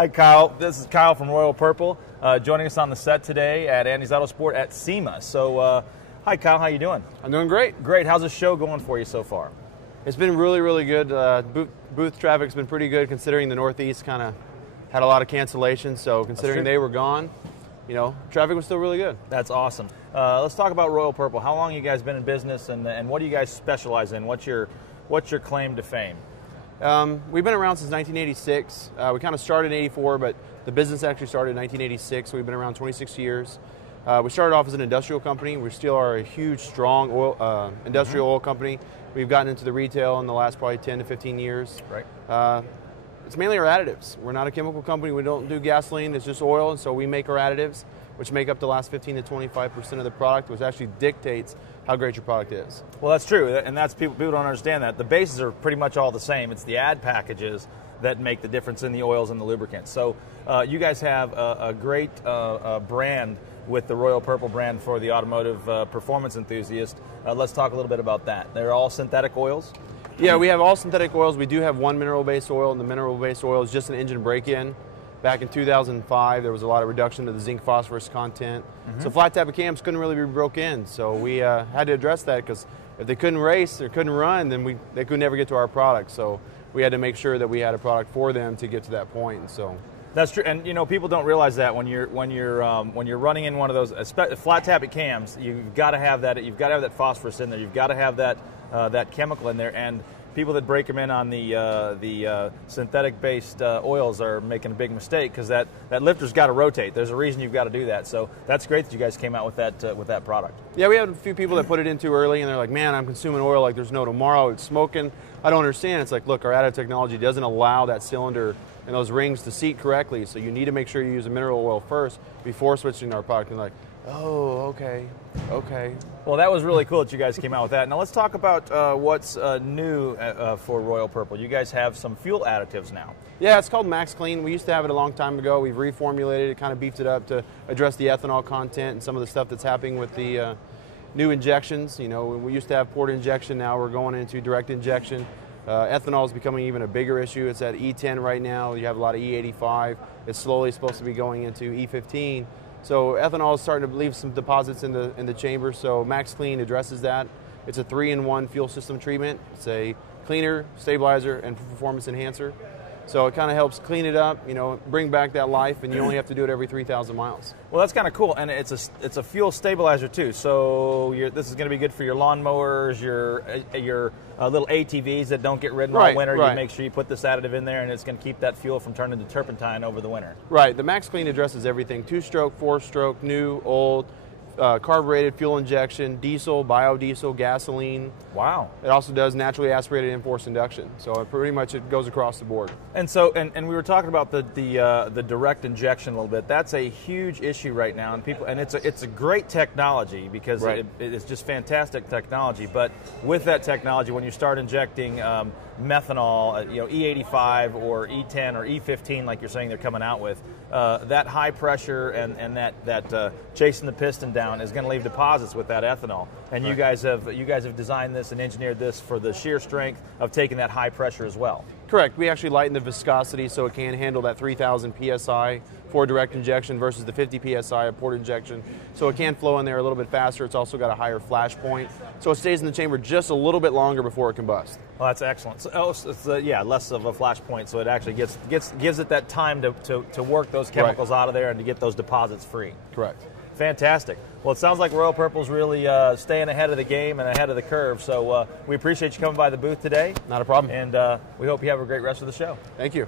Hi, Kyle. This is Kyle from Royal Purple, joining us on the set today at Andy's Auto Sport at SEMA. So, hi, Kyle. How you doing? I'm doing great. Great. How's the show going for you so far? It's been really, really good. Booth traffic's been pretty good, considering the Northeast kind of had a lot of cancellations. So, considering they were gone, you know, traffic was still really good. That's awesome. Let's talk about Royal Purple. How long you guys been in business, and what do you guys specialize in? What's your claim to fame? We've been around since 1986. We kind of started in 84, but the business actually started in 1986, so we've been around 26 years. We started off as an industrial company. We still are a huge, strong oil, industrial oil company. We've gotten into the retail in the last probably 10 to 15 years. Right. It's mainly our additives. We're not a chemical company. We don't do gasoline. It's just oil, and so we make our additives, which make up the last 15 to 25% of the product, which actually dictates how great your product is. Well, that's true, and that's people don't understand that. The bases are pretty much all the same. It's the add packages that make the difference in the oils and the lubricants. So you guys have a great brand with the Royal Purple brand for the automotive performance enthusiast. Let's talk a little bit about that. They're all synthetic oils? Yeah, we have all synthetic oils. We do have one mineral-based oil, and the mineral-based oil is just an engine break-in. Back in 2005, there was a lot of reduction to the zinc phosphorus content. So flat tab cams couldn't really be broke in. So we had to address that, because if they couldn't race or couldn't run, then they could never get to our product. So we had to make sure that we had a product for them to get to that point. And so that's true, and you know, people don't realize that when you're running in one of those flat tappet cams, you've got to have that. You've got to have that phosphorus in there. You've got to have that chemical in there. And people that break them in on the synthetic-based oils are making a big mistake, because that lifter's got to rotate. There's a reason you've got to do that. So that's great that you guys came out with that product. Yeah, we had a few people that put it in too early, and they're like, "Man, I'm consuming oil like there's no tomorrow. It's smoking." I don't understand. It's like, look, our additive technology doesn't allow that cylinder and those rings to seat correctly. So you need to make sure you use a mineral oil first before switching to our product. And like, oh, okay. Well, that was really cool that you guys came out with that. Now let's talk about what's new for Royal Purple. You guys have some fuel additives now. Yeah, it's called Max Clean. We used to have it a long time ago. We've reformulated it, kind of beefed it up to address the ethanol content and some of the stuff that's happening with the new injections. You know, we used to have port injection. Now we're going into direct injection. Ethanol is becoming even a bigger issue. It's at E10 right now. You have a lot of E85. It's slowly supposed to be going into E15. So ethanol is starting to leave some deposits in the chamber. So Max Clean addresses that. It's a 3-in-1 fuel system treatment. It's a cleaner, stabilizer, and performance enhancer. So it kind of helps clean it up, you know, bring back that life, and you only have to do it every 3,000 miles. Well, that's kind of cool, and it's a fuel stabilizer too. So this is going to be good for your lawnmowers, your little ATVs that don't get ridden all winter. You make sure you put this additive in there, and it's going to keep that fuel from turning to turpentine over the winter. Right. The Max Clean addresses everything: 2-stroke, 4-stroke, new, old, carbureted, fuel injection, diesel, biodiesel, gasoline. Wow. It also does naturally aspirated in-force induction. So pretty much it goes across the board. And so, and we were talking about the direct injection a little bit. That's a huge issue right now, and it's a great technology, because it's just fantastic technology. But with that technology, when you start injecting methanol, E85 or E10 or E15, like you're saying they're coming out with, that high pressure and that chasing the piston down is going to leave deposits with that ethanol. And you guys have designed this and engineered this for the sheer strength of taking that high pressure as well. Correct. We actually lighten the viscosity so it can handle that 3,000 psi for direct injection versus the 50 psi of port injection. So it can flow in there a little bit faster. It's also got a higher flash point, so it stays in the chamber just a little bit longer before it combusts. Well, that's excellent. So, it's less of a flash point, so it actually gives it that time to work those chemicals out of there and to get those deposits free. Correct. Fantastic. Well, it sounds like Royal Purple's really staying ahead of the game and ahead of the curve. So we appreciate you coming by the booth today. Not a problem. And we hope you have a great rest of the show. Thank you.